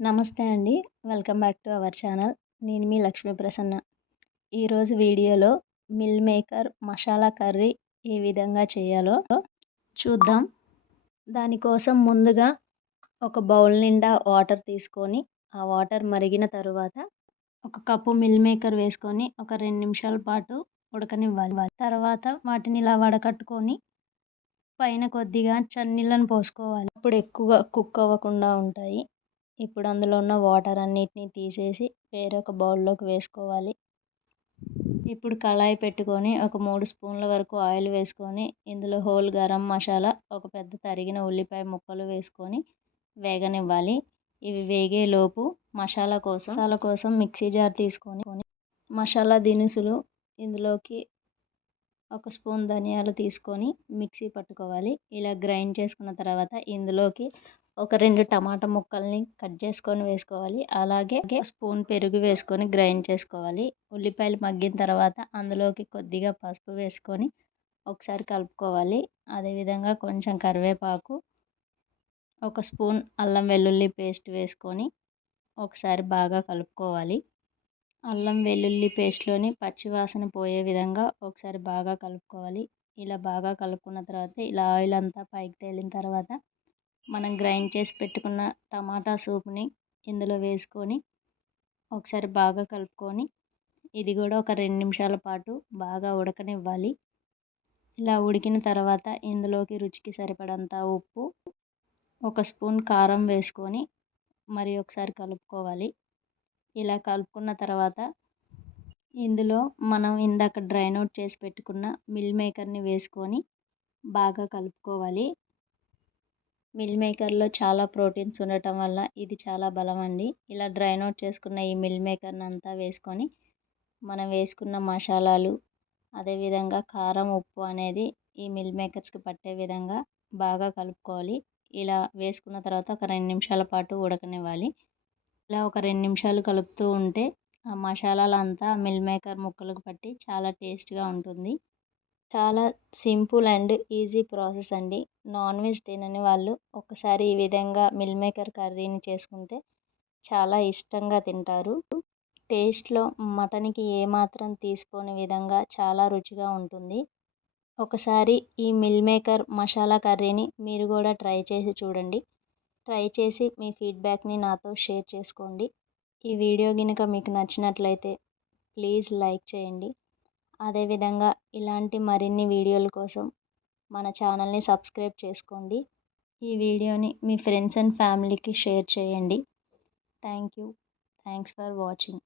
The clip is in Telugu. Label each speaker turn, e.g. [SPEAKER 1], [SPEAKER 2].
[SPEAKER 1] నమస్తే అండి. Welcome back to our channel. నేను మీ లక్ష్మీ ప్రసన్న. ఈరోజు వీడియోలో మిల్ మేకర్ మసాలా కర్రీ ఏ విధంగా చేయాలో చూద్దాం. దానికోసం ముందుగా ఒక బౌల్ నిండా వాటర్ తీసుకొని ఆ వాటర్ మరిగిన తరువాత ఒక కప్పు మిల్ మేకర్ వేసుకొని ఒక రెండు నిమిషాల పాటు ఉడకనివ్వాలి. తర్వాత వాటిని ఇలా వడకట్టుకొని పైన కొద్దిగా చన్నీళ్ళను పోసుకోవాలి. అప్పుడు ఎక్కువగా కుక్ అవ్వకుండా ఉంటాయి. ఇప్పుడు అందులో ఉన్న వాటర్ అన్నిటిని తీసేసి వేరొక బౌల్లోకి వేసుకోవాలి. ఇప్పుడు కళాయి పెట్టుకొని ఒక మూడు స్పూన్ల వరకు ఆయిల్ వేసుకొని ఇందులో హోల్ గరం మసాలా ఒక పెద్ద తరిగిన ఉల్లిపాయ ముక్కలు వేసుకొని వేగనివ్వాలి. ఇవి వేగేలోపు మసాలా కోసం మసాలా కోసం మిక్సీ జార్ తీసుకొని మసాలా దినుసులు ఇందులోకి ఒక స్పూన్ ధనియాలు తీసుకొని మిక్సీ పట్టుకోవాలి. ఇలా గ్రైండ్ చేసుకున్న తర్వాత ఇందులోకి ఒక రెండు టమాటా ముక్కల్ని కట్ చేసుకొని వేసుకోవాలి. అలాగే స్పూన్ పెరుగు వేసుకొని గ్రైండ్ చేసుకోవాలి. ఉల్లిపాయలు మగ్గిన తర్వాత అందులోకి కొద్దిగా పసుపు వేసుకొని ఒకసారి కలుపుకోవాలి. అదేవిధంగా కొంచెం కరివేపాకు ఒక స్పూన్ అల్లం వెల్లుల్లి పేస్ట్ వేసుకొని ఒకసారి బాగా కలుపుకోవాలి. అల్లం వెల్లుల్లి పేస్ట్లోని పచ్చివాసన పోయే విధంగా ఒకసారి బాగా కలుపుకోవాలి. ఇలా బాగా కలుపుకున్న తర్వాత ఇలా ఆయిల్ అంతా పైకి తేలిన తర్వాత మనం గ్రైండ్ చేసి పెట్టుకున్న టమాటా సూప్ని ఇందులో వేసుకొని ఒకసారి బాగా కలుపుకొని ఇది కూడా ఒక రెండు నిమిషాల పాటు బాగా ఉడకనివ్వాలి. ఇలా ఉడికిన తర్వాత ఇందులోకి రుచికి సరిపడంత ఉప్పు ఒక స్పూన్ కారం వేసుకొని మరి ఒకసారి కలుపుకోవాలి. ఇలా కలుపుకున్న తర్వాత ఇందులో మనం ఇందాక డ్రైన్ అవుట్ చేసి పెట్టుకున్న మిల్ మేకర్ని వేసుకొని బాగా కలుపుకోవాలి. మిల్ మేకర్లో చాలా ప్రోటీన్స్ ఉండటం వల్ల ఇది చాలా బలం అండి ఇలా డ్రైన్ అవుట్ చేసుకున్న ఈ మిల్ మేకర్ని అంతా వేసుకొని మనం వేసుకున్న మసాలాలు అదేవిధంగా కారం ఉప్పు అనేది ఈ మిల్ మేకర్స్కి పట్టే విధంగా బాగా కలుపుకోవాలి. ఇలా వేసుకున్న తర్వాత ఒక రెండు నిమిషాల పాటు ఉడకనివ్వాలి. ఇలా ఒక రెండు నిమిషాలు కలుపుతూ ఉంటే ఆ మసాలాలు అంతా మిల్ మేకర్ ముక్కలకు పట్టి చాలా టేస్ట్గా ఉంటుంది. చాలా సింపుల్ అండ్ ఈజీ ప్రాసెస్ అండి. నాన్ వెజ్ తినని వాళ్ళు ఒకసారి ఈ విధంగా మిల్ మేకర్ కర్రీని చేసుకుంటే చాలా ఇష్టంగా తింటారు. టేస్ట్లో మటన్కి ఏమాత్రం తీసుకోని విధంగా చాలా రుచిగా ఉంటుంది. ఒకసారి ఈ మిల్ మేకర్ మసాలా కర్రీని మీరు కూడా ట్రై చేసి చూడండి. ట్రై చేసి మీ ఫీడ్బ్యాక్ని నాతో షేర్ చేసుకోండి. ఈ వీడియో కనుక మీకు నచ్చినట్లయితే ప్లీజ్ లైక్ చేయండి. అదేవిధంగా ఇలాంటి మరిన్ని వీడియోల కోసం మన ఛానల్ని సబ్స్క్రైబ్ చేసుకోండి. ఈ వీడియోని మీ ఫ్రెండ్స్ అండ్ ఫ్యామిలీకి షేర్ చేయండి. Thank you. Thanks for watching.